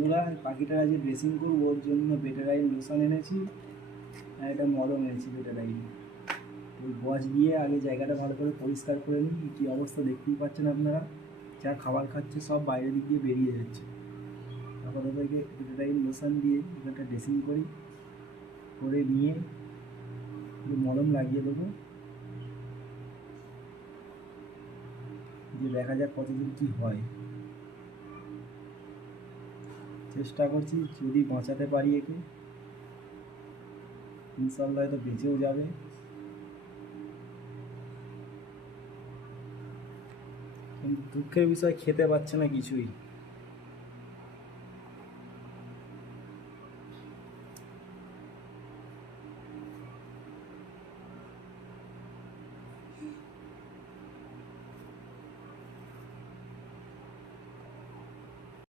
বন্ধুরা, পাখিটার আজকে ড্রেসিং করবো, ওর জন্য বেটারাইন লোশন এনেছি আর একটা মলম এনেছি বেটারাইন। ওই ওয়াশ দিয়ে আগে জায়গাটা ভালো করে পরিষ্কার করে নিই। কী অবস্থা দেখতেই পাচ্ছেন আপনারা, যা খাবার খাচ্ছে সব বাইরের দিক দিয়ে বেরিয়ে যাচ্ছে। আপাতত একে বেটারাইন লোশন দিয়ে একটা ড্রেসিং করি, করে নিয়ে মলম লাগিয়ে দেবো, দিয়ে দেখা যাক কতদিন কী হয়। চেষ্টা করছি যদি বাঁচাতে পারি একে, ইনশাল্লাহ হয়তো বেঁচেও যাবে। কিন্তু দুঃখের বিষয় খেতে পাচ্ছে না কিছুই।